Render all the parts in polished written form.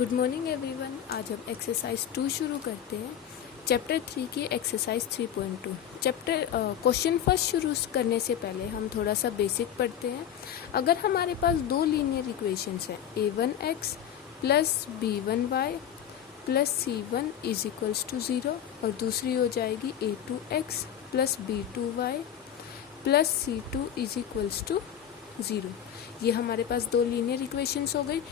Good morning everyone. आज हम exercise 2 शुरू करते हैं। चैप्टर 3 की एक्सरसाइज 3.2। क्वेश्चन फर्स्ट शुरू करने से पहले हम थोड़ा सा बेसिक पढ़ते हैं। अगर हमारे पास दो लीनियर इक्वेशंस हैं a1x plus b1y plus c1 is equals to 0 और दूसरी हो जाएगी a2x plus b2y plus c2 is equals to 0। ये हमारे पास दो लीनियर इक्वेशंस हो गई।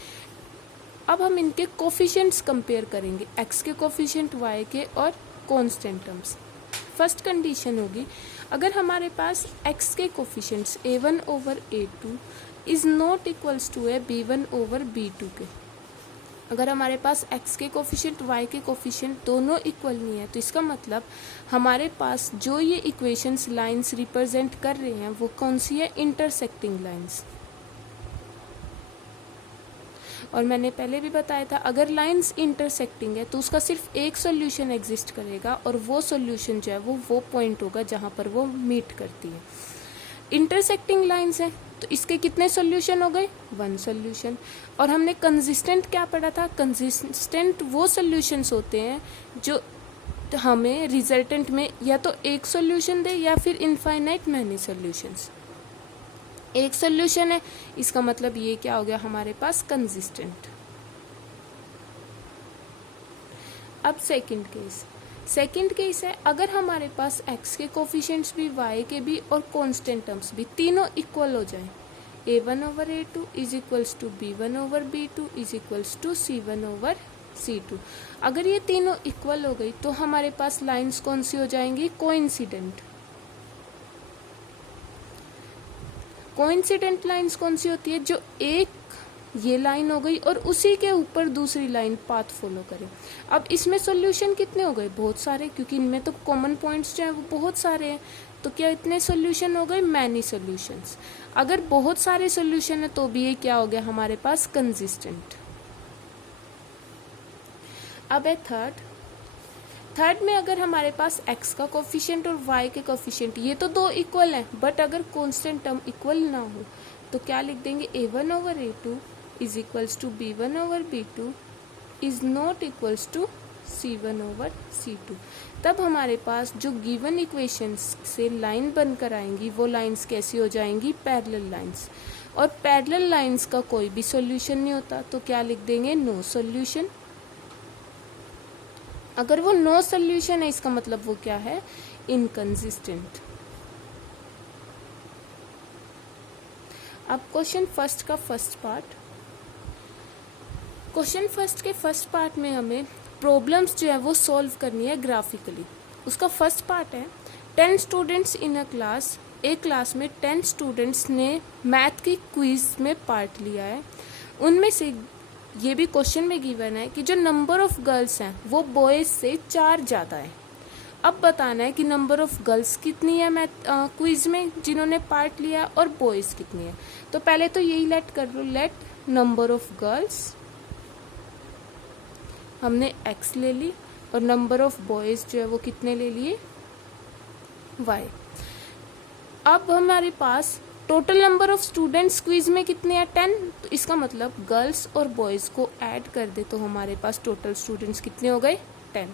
अब हम इनके कोफिशिएंट्स कंपेयर करेंगे, x के कोफिशिएंट, y के और कांस्टेंट टर्म्स। फर्स्ट कंडीशन होगी, अगर हमारे पास x के coefficients a1 over a2 is not equals to है b1 ओवर b2 के। अगर हमारे पास x के कोफिशिएंट y के कोफिशिएंट दोनों इक्वल नहीं है तो इसका मतलब हमारे पास जो ये इक्वेशंस लाइंस रिप्रेजेंट कर रहे हैं वो कौन सी है, इंटरसेक्टिंग लाइंस। और मैंने पहले भी बताया था, अगर लाइंस इंटरसेक्टिंग है तो उसका सिर्फ एक सॉल्यूशन एग्जिस्ट करेगा और वो सॉल्यूशन जो है वो पॉइंट होगा जहाँ पर वो मीट करती है। इंटरसेक्टिंग लाइंस है तो इसके कितने सॉल्यूशन हो गए, वन सॉल्यूशन। और हमने कंसिस्टेंट क्या पढ़ा था, कंसिस्टेंट वो सॉल्यूशंस होते हैं जो हमें रिजल्टेंट में या तो एक सॉल्यूशन दे या फिर इनफाइनाइट मैनी सॉल्यूशंस। एक सॉल्यूशन है, इसका मतलब ये क्या हो गया हमारे पास, कंसिस्टेंट। अब सेकंड केस है, अगर हमारे पास x के कोफिशिएंट्स भी y के भी और कांस्टेंट टर्म्स भी तीनों इक्वल हो जाए, a1 over a2 is equals to b1 over b2 is equals to c1 over c2। अगर ये तीनों इक्वल हो गई तो हमारे पास लाइंस कौन सी हो जाएंगी, कोइंसिडेंट। कोइंसिडेंट लाइंस कौन सी होती है, जो एक ये लाइन हो गई और उसी के ऊपर दूसरी लाइन पाथ फॉलो करे। अब इसमें सॉल्यूशन कितने हो गए, बहुत सारे, क्योंकि इनमें तो कॉमन पॉइंट्स जो है वो बहुत सारे हैं। तो क्या इतने सॉल्यूशन हो गए, मैनी सॉल्यूशंस। अगर बहुत सारे सॉल्यूशन है तो भी ये क्या हो गया हमारे पास, कंसिस्टेंट। अब है थर्ड में, अगर हमारे पास x का कोफिशिएंट और y के कोफिशिएंट ये तो दो इक्वल हैं, बट अगर कांस्टेंट टर्म इक्वल ना हो तो क्या लिख देंगे, a1 over a2 is equals to b1 over b2 is not equals to c1 over c2। तब हमारे पास जो गिवन इक्वेशंस से लाइन बनकर आएंगी वो लाइंस कैसी हो जाएंगी, पैरेलल लाइंस। और पैरेलल लाइंस का कोई भी सॉल्यूशन नहीं होता तो क्या लिख देंगे, नो सॉल्यूशन। अगर वो नो सॉल्यूशन है इसका मतलब वो क्या है, इनकंसिस्टेंट। अब क्वेश्चन फर्स्ट का फर्स्ट पार्ट। क्वेश्चन फर्स्ट के फर्स्ट पार्ट में हमें प्रॉब्लम्स जो है वो सॉल्व करनी है ग्राफिकली। उसका फर्स्ट पार्ट है, 10 स्टूडेंट्स इन अ क्लास। एक क्लास में 10 स्टूडेंट्स ने मैथ की क्विज में पार्ट लिया है। उनमें से ये भी क्वेश्चन में गिवन है कि जो नंबर ऑफ गर्ल्स हैं वो बॉयज से 4 ज़्यादा है। अब बताना है कि नंबर ऑफ गर्ल्स कितनी है मैथ क्विज में जिन्होंने पार्ट लिया और बॉयज़ कितनी है। तो पहले तो यही लेट कर लो, लेट नंबर ऑफ गर्ल्स, हमने x ले ली, और नंबर ऑफ बॉयज़ जो है वो कितने ले लिए, y। अब हमारे पास total number of students quiz में कितने हैं, 10। तो इसका मतलब गर्ल्स और बॉयज़ को ऐड कर दे तो हमारे पास टोटल स्टूडेंट्स कितने हो गए, 10।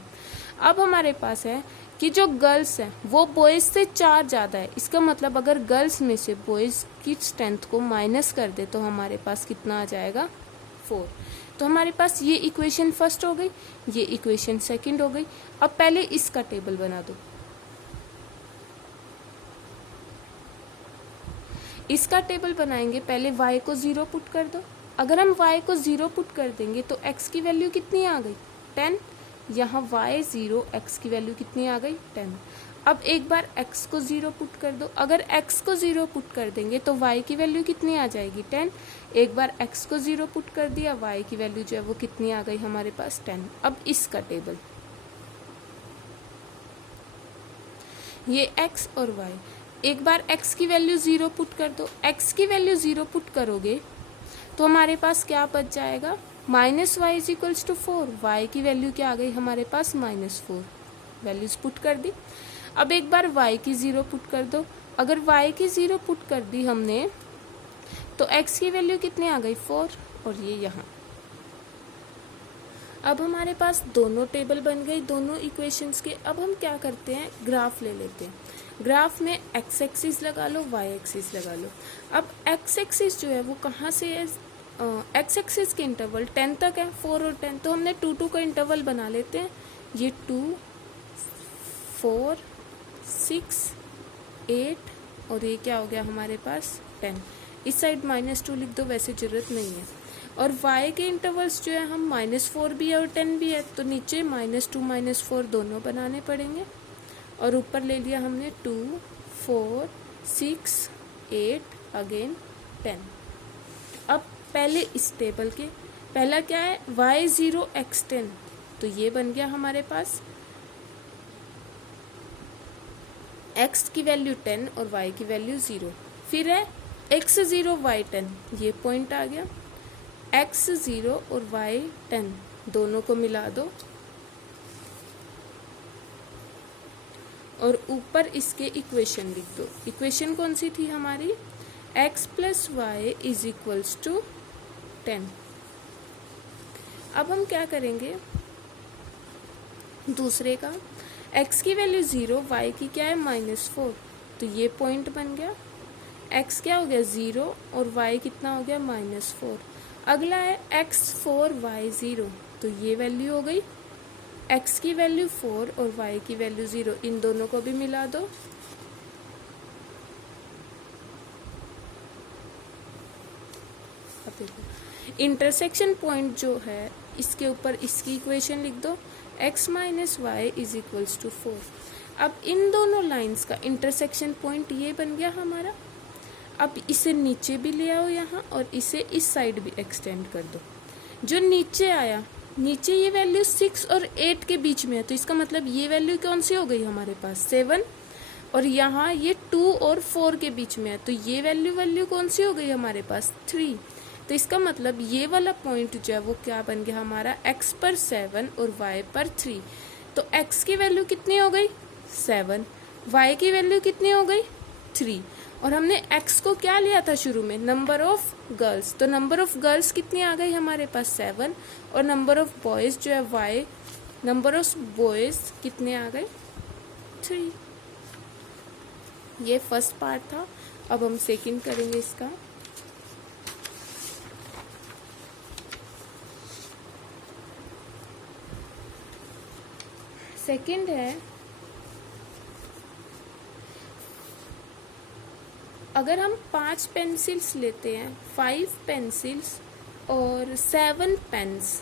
अब हमारे पास है कि जो गर्ल्स हैं वो बॉयज़ से 4 ज़्यादा है। इसका मतलब अगर गर्ल्स में से बॉयज़ की स्ट्रेंथ को माइनस कर दे तो हमारे पास कितना आ जाएगा, 4। तो हमारे पास ये इक्वेशन फर्स्ट हो गई, ये इक्वेशन सेकंड हो गई। अब पहले इसका टेबल बना दो। इसका टेबल बनाएंगे, पहले y को 0 पुट कर दो। अगर हम y को 0 पुट कर देंगे तो x की वैल्यू कितनी आ गई, 10। यहाँ y 0, x की वैल्यू कितनी आ गई, 10। अब एक बार x को 0 पुट कर दो। अगर x को 0 पुट कर देंगे तो y की वैल्यू कितनी आ जाएगी, 10। एक बार x को 0 पुट कर दिया, y की वैल्यू जो है वो कितनी आ गई हमारे पास, 10। अब इसका टेबल, ये x और y। एक बार x की वैल्यू 0 पुट कर दो। x की वैल्यू 0 पुट करोगे तो हमारे पास क्या बच जाएगा, minus y is equals to 4। y की वैल्यू क्या आ गई हमारे पास, -4। वैल्यूज पुट कर दी। अब एक बार y की 0 पुट कर दो। अगर y की 0 पुट कर दी हमने तो तो x की वैल्यू कितनी आ गई 4 और ये यहाँ अब हमारे पास दोनों टेबल बन गई दोनों इक्वेशंस के। अब हम क्या करते हैं, ग्राफ ले लेते हैं। ग्राफ में एक्स एक्सिस लगा लो, वाई एक्सिस लगा लो। अब एक्स एक्सिस जो है वो कहाँ से है, एक्स एक्सिस के इंटरवल 10 तक है, 4 और 10, तो हमने 2 का इंटरवल बना लेते हैं। ये 2, 4, 6, 8 और ये क्या हो गया हमारे पास 10। इस साइड -2 लिख दो, वैसे ज़रूरत नहीं है। और y के इंटरवल्स जो है हम -4 भी है और 10 भी है, तो नीचे -2 -4 दोनों बनाने पड़ेंगे। और ऊपर ले लिया हमने 2, 4, 6, 8 अगेन 10। अब पहले इस टेबल के पहला क्या है, y0 x 10, तो ये बन गया हमारे पास x की वैल्यू 10 और y की वैल्यू 0। फिर है x0 y 10, ये पॉइंट आ गया। x0 और y 10 दोनों को मिला दो और ऊपर इसके इक्वेशन लिख दो। इक्वेशन कौन सी थी हमारी, x + y = 10। अब हम क्या करेंगे, दूसरे का x की वैल्यू 0, y की क्या है -4, तो ये पॉइंट बन गया। x क्या हो गया 0 और y कितना हो गया -4। अगला है x4 y 0, तो ये वैल्यू हो गई। x की वैल्यू 4 और y की वैल्यू 0, इन दोनों को भी मिला दो। अब देखो इंटरसेक्शन पॉइंट जो है इसके ऊपर इसकी इक्वेशन लिख दो, x - y = 4। अब इन दोनों लाइंस का इंटरसेक्शन पॉइंट ये बन गया हमारा। अब इसे नीचे भी ले आओ यहाँ और इसे इस साइड भी एक्सटेंड कर दो। जो नीचे आया, नीचे ये वैल्यू 6 और 8 के बीच में है, तो इसका मतलब ये वैल्यू कौन सी हो गई हमारे पास 7, और यहाँ ये 2 और 4 के बीच में है, तो ये वैल्यू कौन सी हो गई हमारे पास 3। तो इसका मतलब ये वाला पॉइंट जो है वो क्या बन गया हमारा, x पर 7 और y पर 3। तो x की वैल्यू कितनी हो गई 7, y की वैल्यू कितनी हो गई 3, और हमने x को क्या लिया था शुरू में, नंबर ऑफ गर्ल्स, तो नंबर ऑफ गर्ल्स कितनी आ गई हमारे पास 7, और नंबर ऑफ बॉयज़ जो है y, नंबर ऑफ बॉयज़ कितने आ गए 3। ये फर्स्ट पार्ट था। अब हम सेकंड करेंगे इसका। सेकंड है, अगर हम 5 पेंसिल्स लेते हैं, 5 पेंसिल्स और 7 पेन्स,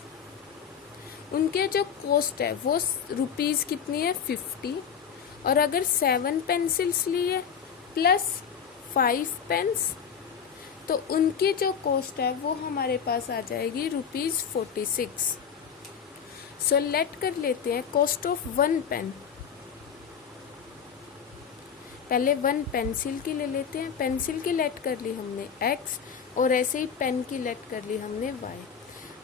उनके जो कॉस्ट है वो रुपीज़ कितनी है 50, और अगर 7 पेंसिल्स लिए प्लस 5 पेन्स, तो उनकी जो कॉस्ट है वो हमारे पास आ जाएगी ₹46। सो लेट कर लेते हैं कॉस्ट ऑफ 1 पेन। पहले 1 पेंसिल की ले लेते हैं। पेंसिल की लेट कर ली हमने x, और ऐसे ही पेन की लेट कर ली हमने y।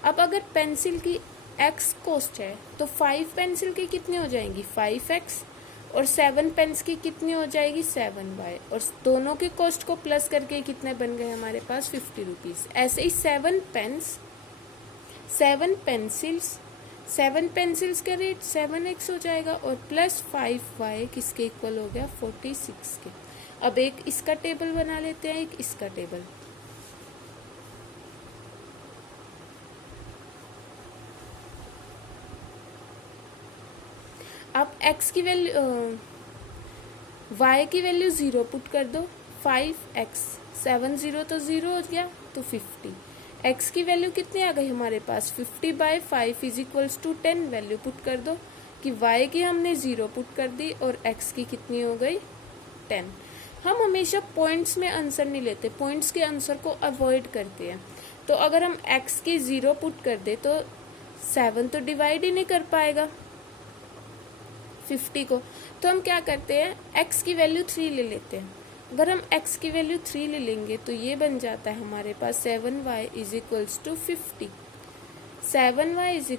अब अगर पेंसिल की x कॉस्ट है तो 5 पेंसिल की कितनी हो जाएंगी 5x, और 7 पेन्स की कितनी हो जाएगी 7y, और दोनों की कॉस्ट को प्लस करके कितने बन गए हमारे पास ₹50। ऐसे ही 7 पेन्स, 7 पेंसिल्स, 7 पेंसिल्स का रेट 7x हो जाएगा, और प्लस 5y किसके इक्वल हो गया 46 के। अब एक इसका टेबल बना लेते हैं, एक इसका टेबल। अब x की वैल्यू y की वैल्यू 0 पुट कर दो, 5x, 7 0 तो 0 हो गया, तो 50। x की वैल्यू कितनी आ गई हमारे पास 50/5 = 10। वैल्यू पुट कर दो कि y की हमने 0 पुट कर दी और x की कितनी हो गई 10। हम हमेशा पॉइंट्स में आंसर नहीं लेते, पॉइंट्स के आंसर को अवॉइड करते हैं। तो अगर हम x की 0 पुट कर दे तो 7 तो डिवाइड ही नहीं कर पाएगा 50 को, तो हम क्या करते हैं x की वैल्यू 3 ले लेते हैं। अगर हम x की वैल्यू 3 ले लेंगे तो ये बन जाता है हमारे पास 7y = 50। 7y =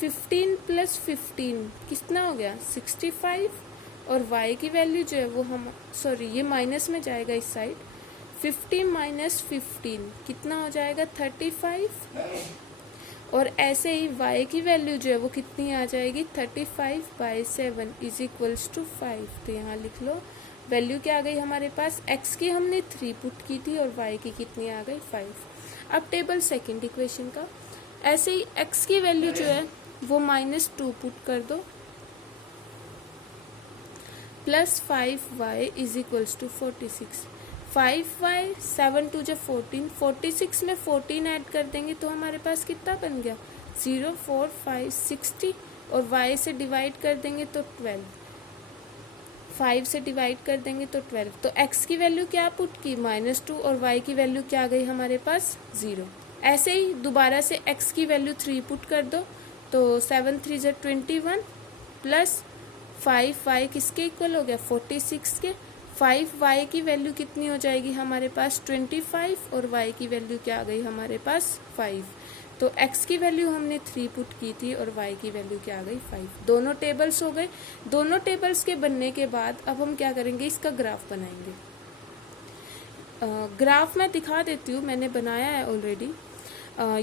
15 + 15 कितना हो गया 65, और y की वैल्यू जो है वो हम ये माइनस में जाएगा इस साइड, 50 - 15 कितना हो जाएगा 35, और ऐसे ही y की वैल्यू जो है वो कितनी आ जाएगी 35/7 इज इक्वल्स टू 5। तो यहाँ लिख लो वैल्यू क्या आ गई हमारे पास, x की हमने 3 पुट की थी और y की कितनी आ गई 5। अब टेबल सेकंड इक्वेशन का ऐसे ही x की वैल्यू जो है वो -2 पुट कर दो plus 5y is equals to 46। 5y 7 2 जो 14, 46 में 14 ऐड कर देंगे तो हमारे पास कितना बन गया 0 4 5 60 और y से डिवाइड कर देंगे तो 12, 5 से डिवाइड कर देंगे तो 12। तो x की वैल्यू क्या पुट की -2 और y की वैल्यू क्या आ गई हमारे पास 0। ऐसे ही दोबारा से x की वैल्यू 3 पुट कर दो तो 7 3 जो 21 प्लस 5y किसके इक्वल हो गया 46 के। 5y की वैल्यू कितनी हो जाएगी हमारे पास 25 और y की वैल्यू क्या आ गई हमारे पास 5। तो x की वैल्यू हमने 3 पुट की थी और y की वैल्यू क्या आ गई 5। दोनों टेबल्स हो गए। दोनों टेबल्स के बनने के बाद अब हम क्या करेंगे, इसका ग्राफ बनाएंगे। ग्राफ मैं दिखा देती हूँ, मैंने बनाया है ऑलरेडी।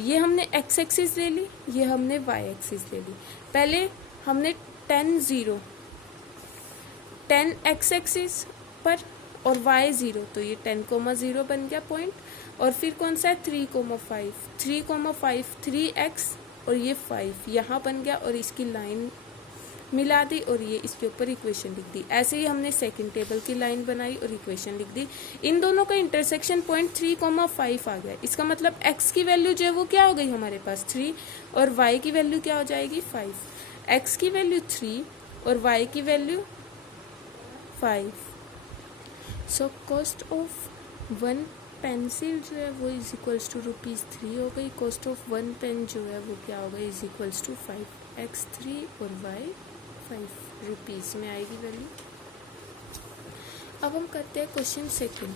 ये हमने x एक्सिस ले ली, ये हमने y एक्सिस ले ली। पहले हमने 10 x एक्सिस पर और y 0, तो ये 10,0 बन गया पॉइंट। और फिर कौन सा है 3,5 3x और ये 5 यहाँ बन गया और इसकी लाइन मिला दी और ये इसके ऊपर इक्वेशन लिख दी। ऐसे ही हमने सेकंड टेबल की लाइन बनाई और इक्वेशन लिख दी। इन दोनों का इंटरसेक्शन पॉइंट 3,5 आ गया। इसका मतलब x की वैल्यू जो है वो क्या हो गई हमारे पास 3 और y की वैल्यू क्या हो जाएगी 5। x की वैल्यू 3 और y की value 5। So cost of 1 pencil जो है वो इज इक्वल्स टू ₹3 हो गई। कॉस्ट ऑफ 1 पेन जो है वो क्या होगा इज इक्वल्स टू 5, x 3 और y 5 रुपीज़ में आएगी वैल्यू। अब हम करते हैं क्वेश्चन सेकंड।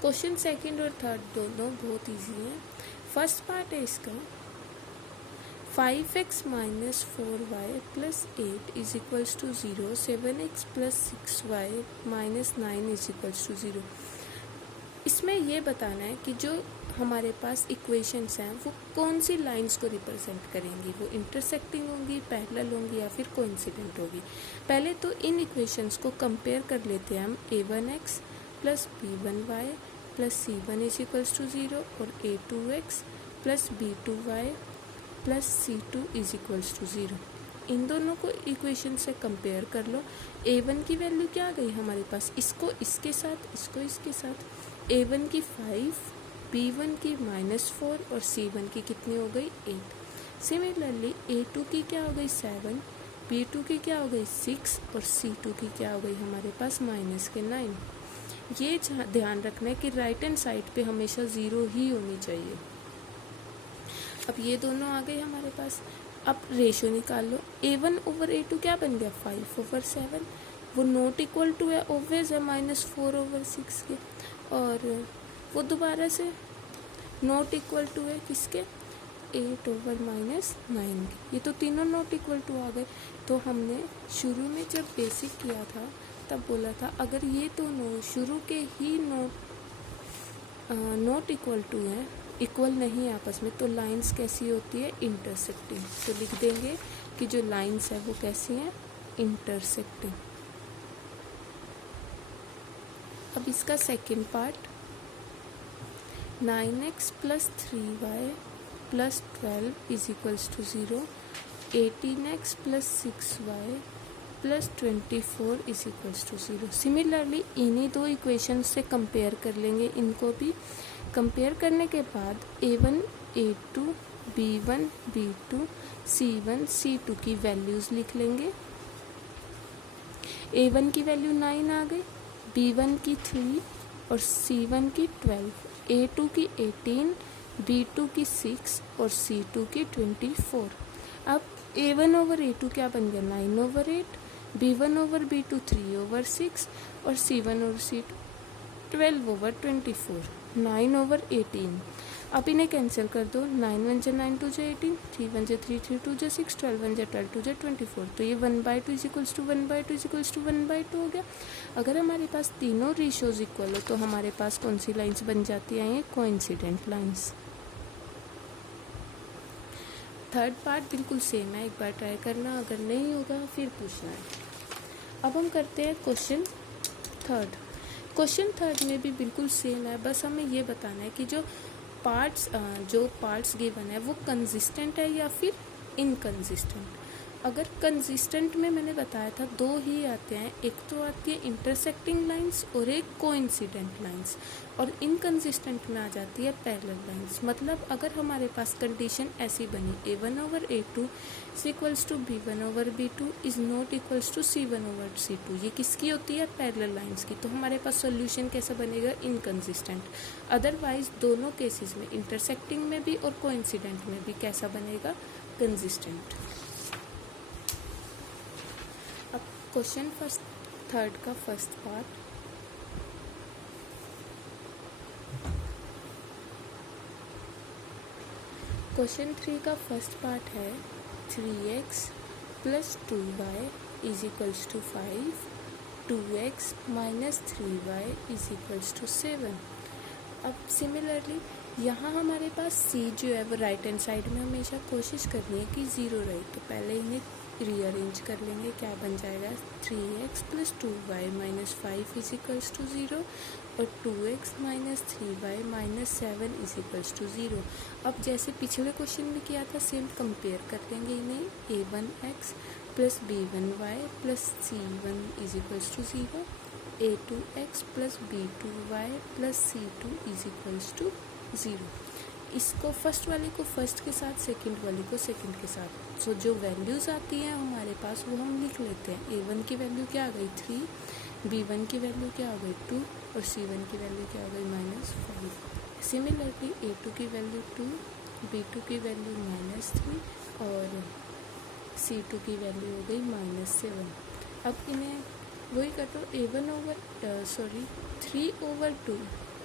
क्वेश्चन सेकंड और थर्ड दोनों बहुत इजी हैं। फर्स्ट पार्ट है इसका 5x minus 4y plus 8 is equals to 0, 7x plus 6y minus 9 is equals to 0। इसमें ये बताना है कि जो हमारे पास इक्वेशंस हैं वो कौन सी लाइंस को रिप्रेजेंट करेंगी, वो इंटरसेक्टिंग होंगी, पैरेलल होंगी या फिर कोइंसिडेंट होगी। पहले तो इन इक्वेशंस को कंपेयर कर लेते हैं हम। a1x plus b1y plus c1 is equals to 0 और a2x plus b2y plus c2 is equals to 0। इन दोनों को इक्वेशन से कंपेयर कर लो। a1 की वैल्यू क्या आ गई हमारे पास, इसको इसके साथ, इसको इसके साथ। a1 की 5, b1 की -4 और c1 की कितनी हो गई 8। सिमिलरली a2 की क्या हो गई 7, b2 की क्या हो गई 6 और c2 की क्या हो गई हमारे पास -9। ये ध्यान रखना है कि राइट हैंड साइड पे हमेशा 0 ही होनी चाहिए। अब ये दोनों आ गए हमारे पास। अब रेशो निकाल लो। a1 ओवर a2 क्या बन गया 5/7। वो नॉट इक्वल टू है ऑब्वियस है -4/6 के, और वो दोबारा से नॉट इक्वल टू है किसके 8/-9 के। ये तो तीनों नॉट इक्वल टू आ गए। तो हमने शुरू में जब बेसिक किया था तब बोला था अगर ये दोनों शुरू के ही नॉट इक्वल टू है, इक्वल नहीं है आपस में, तो लाइंस कैसी होती है इंटरसेक्टिंग। तो लिख देंगे कि जो लाइंस है वो कैसी हैं इंटरसेक्टिंग। अब इसका second part 9x plus 3y plus 12 is equals to 0, 18x plus 6y plus 24 is equals to 0। Similarly इन्हीं दो इक्वेशन से कंपेयर कर लेंगे। इनको भी कंपेयर करने के बाद a1 a2 b1 b2 c1 c2 की वैल्यूज़ लिख लेंगे। a1 की वैल्यू 9 आ गई, b1 की 3 और c1 की 12, a2 की 18, b2 की 6 और c2 की 24। अब a1 ओवर a2 क्या बन गया 9/8, b1 ओवर b2 3/6 और c1 ओवर c2 12/24, 9/18। अब इन्हें कैंसिल कर दो। 9 1 जा 9 2 जा 18, 3 1 जा 3 3 2 जा 6, 12 1 जा 12 2 जा 24। तो ये 1/2 is equals to 1/2 is equals to 1/2 हो गया। अगर हमारे पास तीनों रेशियोज इक्वल हो तो हमारे पास कौन सी लाइंस बन जाती हैं, ये कोइंसिडेंट लाइंस। थर्ड पार्ट बिल्कुल सेम है, एक बार ट्राई करना, अगर नहीं होगा फिर पूछना है। अब हम करते हैं क्वेश्चन थर्ड। क्वेश्चन थर्ड में भी बिल्कुल सेम है, बस हमें ये बताना है कि जो पार्ट्स गिवन है वो कंसिस्टेंट है या फिर इनकंसिस्टेंट। अगर कंसिस्टेंट में मैंने बताया था दो ही आते हैं, एक तो आती है इंटरसेक्टिंग लाइंस और एक कोइंसिडेंट लाइंस, और इनकंसिस्टेंट में आ जाती है पैरेलल लाइंस। मतलब अगर हमारे पास कंडीशन ऐसी बनी a1/a2 is equals to b1/b2 is not equals to c1/c2, ये किसकी होती है? पैरेलल लाइंस की। तो हमारे पास सॉल्यूशन कैसा बनेगा? इनकंसिस्टेंट। अदरवाइज दोनों केसेस में, इंटरसेक्टिंग में भी और कोइंसिडेंट में भी, कैसा बनेगा? कंसिस्टेंट। अब क्वेश्चन थर्ड का फर्स्ट पार्ट, क्वेश्चन 3 का फर्स्ट पार्ट है 3x + 2y is equals to 5, 2x - 3y is equals to 7। अब सिमिलरली यहाँ हमारे पास c जो है वो राइट हैंड साइड में हमेशा कोशिश करनी है कि 0 रहे, तो पहले इन्हें रीअरेंज कर लेंगे। क्या बन जाएगा? 3x + 2y - 5 is equals to 0 और 2x - 3y - 7 is equals to 0। अब जैसे पिछले क्वेश्चन में किया था सेम कंपेयर कर लेंगे इन्हें। a1x + b1y + c1 is equals to 0, a2x + b2y + c2 is equals to 0। इसको फर्स्ट वाले को फर्स्ट के साथ, सेकंड वाले को सेकंड के साथ। सो जो वैल्यूज़ आती हैं हमारे पास वो हम लिख लेते हैं। a1 की वैल्यू क्या आ गई? 3, b1 की वैल्यू क्या आ गई? 2 और c1 की वैल्यू क्या आ गई? -5। सिमिलरली a2 की वैल्यू 2, b2 की वैल्यू -3 और c2 की वैल्यू हो गई -7। अब इन्हें वही कर दो, 3/2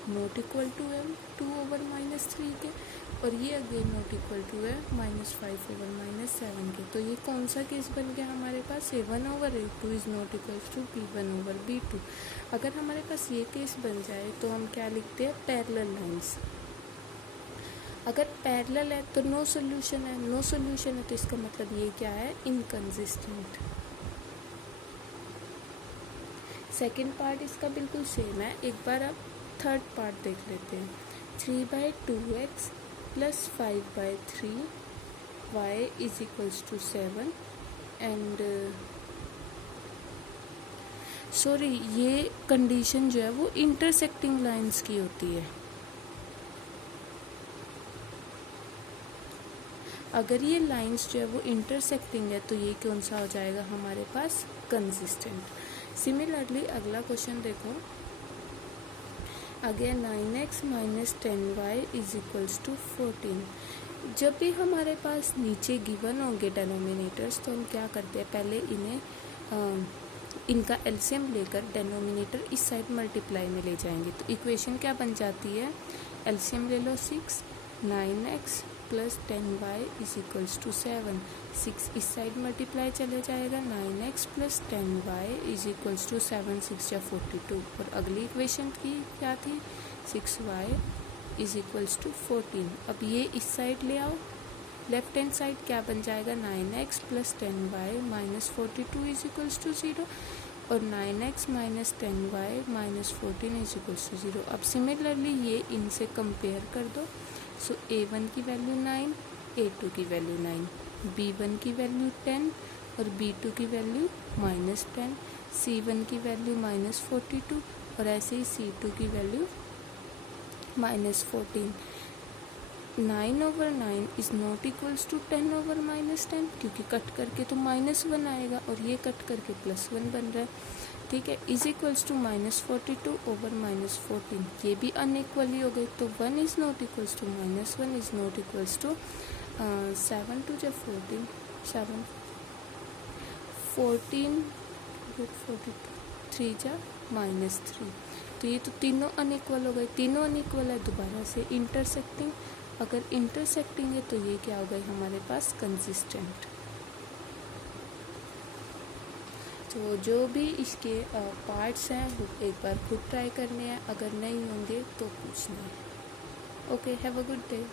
नॉट इक्वल टू है 2/-3 के, और ये अगेन नॉट इक्वल टू है -5/-7 के। तो ये कौन सा केस बन गया हमारे पास? a1/a2 is not equal to b1/b2। अगर हमारे पास ये केस बन जाए तो हम क्या लिखते हैं? Parallel lines. अगर पैरेलल है तो नो सोल्यूशन है, नो सोल्यूशन है तो इसका मतलब ये क्या है? इनकंसिस्टेंट। सेकेंड पार्ट इसका बिल्कुल सेम है, एक बार अब थर्ड पार्ट देख लेते हैं। 3/2x + 5/3y is equals to 7 and sorry, ये कंडीशन जो है वो इंटरसेक्टिंग लाइंस की होती है। अगर ये लाइंस जो है वो इंटरसेक्टिंग है तो ये कौन सा हो जाएगा हमारे पास? कंसिस्टेंट। सिमिलरली अगला क्वेश्चन देखो, again 9x - 10y is equals to 14। जब भी हमारे पास नीचे गिवन होंगे डेनोमिनेटर्स तो हम क्या करते हैं? पहले इन्हें इनका एलसीएम लेकर डेनोमिनेटर इस साइड मल्टीप्लाई में ले जाएंगे। तो इक्वेशन क्या बन जाती है? एलसीएम ले लो 6, 9x + 10y is equals to 7। 6 इस साइड मल्टीप्लाई चले जाएगा, 9x + 10y is equals to 7, 6 या 42। और अगली इक्वेशन की क्या थी? 6y is equals to 14। अब ये इस साइड ले आओ, लेफ्ट हैंड साइड क्या बन जाएगा? 9x + 10y - 42 is equals to 0 और 9x - 10y - 14 is equals to 0। अब सिमिलरली ये इनसे कंपेयर कर दो। सो a1 की वैल्यू 9, a2 की वैल्यू 9, b1 की वैल्यू 10 और b2 की वैल्यू -10, c1 की वैल्यू -42 और ऐसे ही c2 की value -14। 9/9 is not equals to 10/-10, क्योंकि कट करके तो -1 आएगा और ये कट करके +1 बन रहा है। ठीक है, इज इक्वल्स टू -42/-14, ये भी अनइक्वली हो गई। तो 1 is not equals to -1 is not equals to 7 × 2 = 14, 7 14 42 3 × -3। तो ये तो तीनों अनइक्वल हो गए, तीनों अनइक्वल है, दोबारा से इंटरसेक्टिंग। अगर इंटरसेक्टिंग है तो ये क्या हो गई हमारे पास? कंसिस्टेंट। तो जो भी इसके पार्ट्स हैं वो एक बार खुद ट्राई करने हैं, अगर नहीं होंगे तो पूछना है। Okay, have a good day.